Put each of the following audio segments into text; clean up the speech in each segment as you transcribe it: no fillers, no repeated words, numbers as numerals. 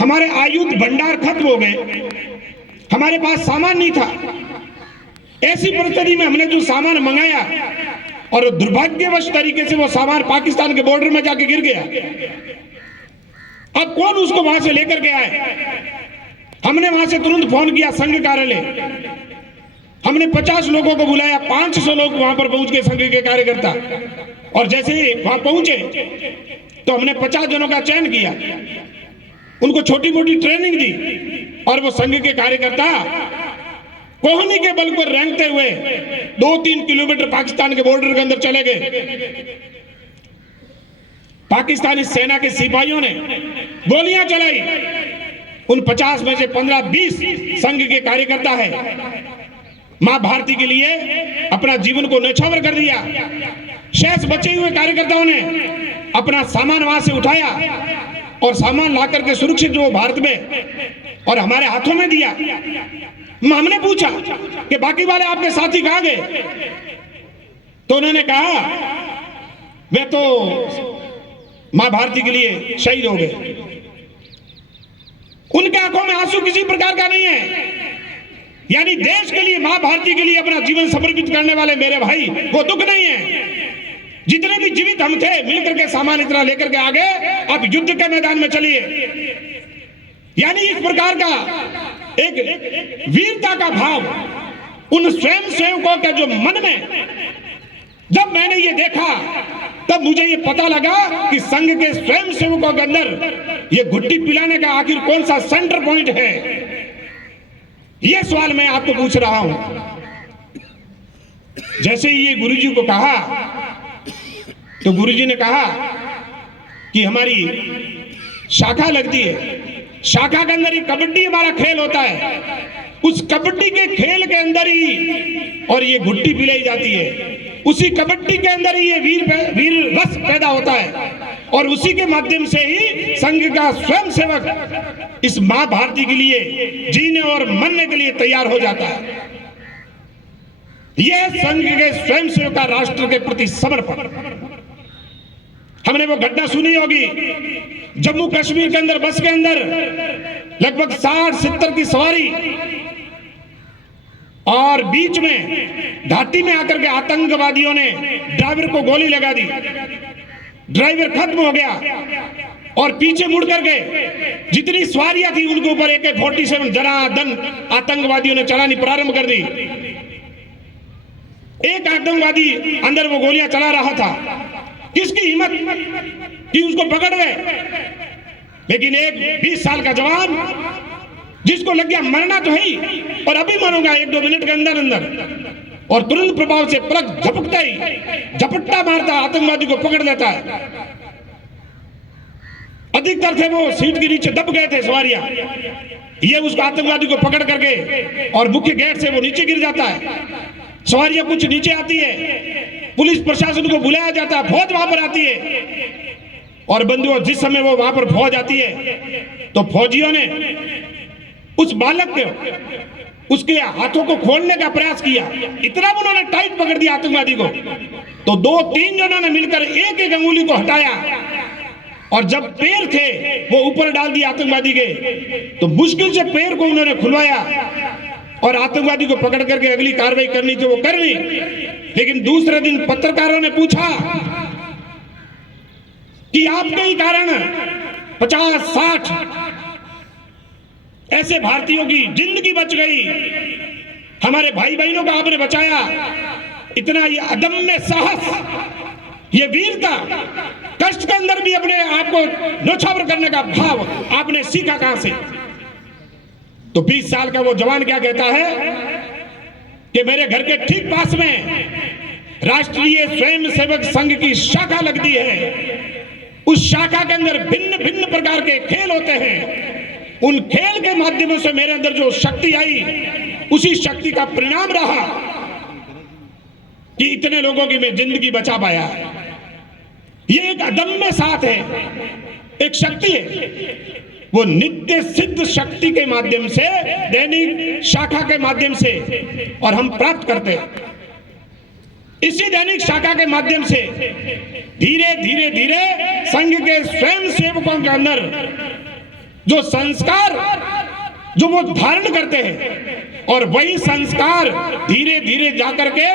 हमारे आयुध भंडार खत्म हो गए, हमारे पास सामान नहीं था। ऐसी परिस्थिति में हमने जो सामान मंगाया और दुर्भाग्यवश तरीके से वो सामान पाकिस्तान के बॉर्डर में जाके गिर गया। अब कौन उसको वहां से लेकर के आए? हमने वहां से तुरंत फोन किया संघ कार्यालय, हमने 50 लोगों को बुलाया, 500 लोग वहां पर पहुंच गए संघ के कार्यकर्ता। और जैसे ही वहां पहुंचे तो हमने 50 जनों का चयन किया, उनको छोटी मोटी ट्रेनिंग दी और वो संघ के कार्यकर्ता कोहनी के बल पर रेंगते हुए 2-3 किलोमीटर पाकिस्तान के बॉर्डर के अंदर चले गए। पाकिस्तानी सेना के सिपाहियों ने गोलियां चलाई। उन 50 में से 15-20 संघ के कार्यकर्ता है, मां भारती के लिए अपना जीवन को न्यौछावर कर दिया। शेष बचे हुए कार्यकर्ताओं ने अपना सामान वहां से उठाया और सामान ला करके सुरक्षित जो भारत में और हमारे हाथों में दिया। हमने पूछा कि बाकी वाले आपके साथी कहां गए? तो उन्होंने कहा वे तो मां भारती के लिए शहीद हो गए। उनके आंखों में आंसू किसी प्रकार का नहीं है। यानी देश के लिए, मां भारती के लिए अपना जीवन समर्पित करने वाले मेरे भाई, वो दुख नहीं है। जितने भी जीवित हम थे मिलकर के सामान इतना लेकर के आगे आप युद्ध के मैदान में चलिए। यानी इस प्रकार का एक वीरता का भाव उन स्वयं सेवकों के जो मन में, जब मैंने ये देखा तब मुझे ये पता लगा कि संघ के स्वयं सेवकों के अंदर ये घुट्टी पिलाने का आखिर कौन सा सेंटर पॉइंट है, ये सवाल मैं आपको पूछ रहा हूं। जैसे ही ये गुरुजी को कहा तो गुरुजी ने कहा कि हमारी शाखा लगती है, शाखा के अंदर ही कबड्डी हमारा खेल होता है, उस कबड्डी के खेल के अंदर ही और ये घुट्टी पिलाई जाती है, उसी कबड्डी के अंदर ही ये वीर रस पैदा होता है और उसी के माध्यम से ही संघ का स्वयं सेवक इस मां भारती के लिए जीने और मरने के लिए तैयार हो जाता है। यह संघ के स्वयं सेवक का राष्ट्र के प्रति समर्पण। हमने वो घटना सुनी होगी, जम्मू कश्मीर के अंदर बस के अंदर लगभग 60-70 की सवारी और बीच में घाटी में आकर के आतंकवादियों ने ड्राइवर को गोली लगा दी। ड्राइवर खत्म हो गया और पीछे मुड़ करके जितनी सवारियां थी उनके ऊपर AK-47 जनादन आतंकवादियों ने चलानी प्रारंभ कर दी। एक आतंकवादी अंदर वो गोलियां चला रहा था, किसकी हिम्मत कि उसको पकड़ गए, लेकिन एक 20 साल का जवान जिसको लग गया मरना तो है ही और अभी मरूंगा 1-2 मिनट के अंदर अंदर, और तुरंत प्रभाव से पलक झपकता ही झपट्टा मारता आतंकवादी को पकड़ लेता है। अधिकतर थे वो सीट के नीचे दब गए थे सवारियां, ये उसको आतंकवादी को पकड़ करके और मुख्य गेट से वो नीचे गिर जाता है। सवारियां कुछ नीचे आती है, पुलिस प्रशासन को बुलाया जाता है, फौज वहां पर आती है और बंधुओं जिस समय वो वहां पर फौज आती है तो फौजियों ने उस बालक को उसके हाथों को खोलने का प्रयास किया। इतना उन्होंने टाइट पकड़ दिया आतंकवादी को तो 2-3 जनों ने मिलकर एक अंगुली को हटाया और जब पैर थे वो ऊपर डाल दिया आतंकवादी के, तो मुश्किल से पैर को उन्होंने खुलवाया और आतंकवादी को पकड़ करके अगली कार्रवाई करनी थी वो कर ली। लेकिन दूसरे दिन पत्रकारों ने पूछा कि आपके ही कारण 50-60 ऐसे भारतीयों की जिंदगी बच गई, हमारे भाई बहनों को आपने बचाया। इतना ये अदम्य साहस, ये वीरता, कष्ट के अंदर भी अपने आप को न्यौछावर करने का भाव आपने सीखा कहां से? तो 20 साल का वो जवान क्या कहता है कि मेरे घर के ठीक पास में राष्ट्रीय स्वयं सेवक संघ की शाखा लगती है। उस शाखा के अंदर भिन्न भिन्न प्रकार के खेल होते हैं। उन खेल के माध्यमों से मेरे अंदर जो शक्ति आई, उसी शक्ति का परिणाम रहा कि इतने लोगों की मैं जिंदगी बचा पाया। ये एक अदम्य साथ है, एक शक्ति है। वो नित्य सिद्ध शक्ति के माध्यम से, दैनिक शाखा के माध्यम से और हम प्राप्त करते हैं। इसी दैनिक शाखा के माध्यम से धीरे धीरे धीरे संघ के स्वयं सेवकों के अंदर जो संस्कार जो वो धारण करते हैं, और वही संस्कार धीरे धीरे जाकर के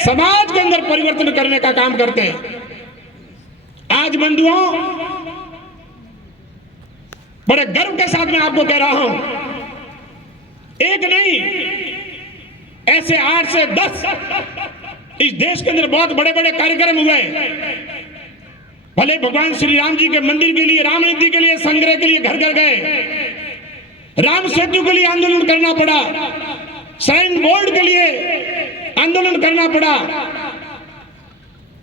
समाज के अंदर परिवर्तन करने का काम करते हैं। आज बंधुओं, बड़े गर्व के साथ मैं आपको कह रहा हूं, एक नहीं ऐसे 8 से 10 इस देश के अंदर बहुत बड़े बड़े कार्यक्रम हुए। भले भगवान श्री राम जी के मंदिर के लिए, राम नीति के लिए, संग्रह के लिए घर घर गए, राम सेतु के लिए आंदोलन करना पड़ा, साइन बोर्ड के लिए आंदोलन करना पड़ा।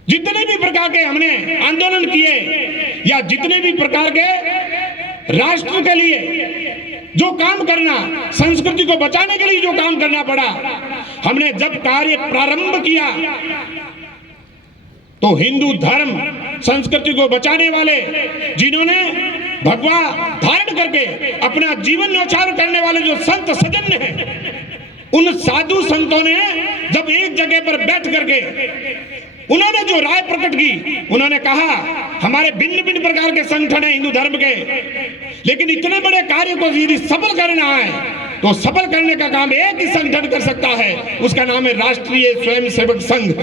जितने भी प्रकार के हमने आंदोलन किए, या जितने भी प्रकार के राष्ट्र के लिए जो काम करना, संस्कृति को बचाने के लिए जो काम करना पड़ा, हमने जब कार्य प्रारंभ किया तो हिंदू धर्म संस्कृति को बचाने वाले, जिन्होंने भगवा धारण करके अपना जीवन न्यौछावर करने वाले जो संत सजन हैं, उन साधु संतों ने जब एक जगह पर बैठ करके उन्होंने जो राय प्रकट की, उन्होंने कहा हमारे भिन्न भिन्न प्रकार के संगठन हैं हिंदू धर्म के, लेकिन इतने बड़े कार्य को यदि सफल करना है तो सफल करने का काम एक ही संगठन कर सकता है, उसका नाम है राष्ट्रीय स्वयंसेवक संघ।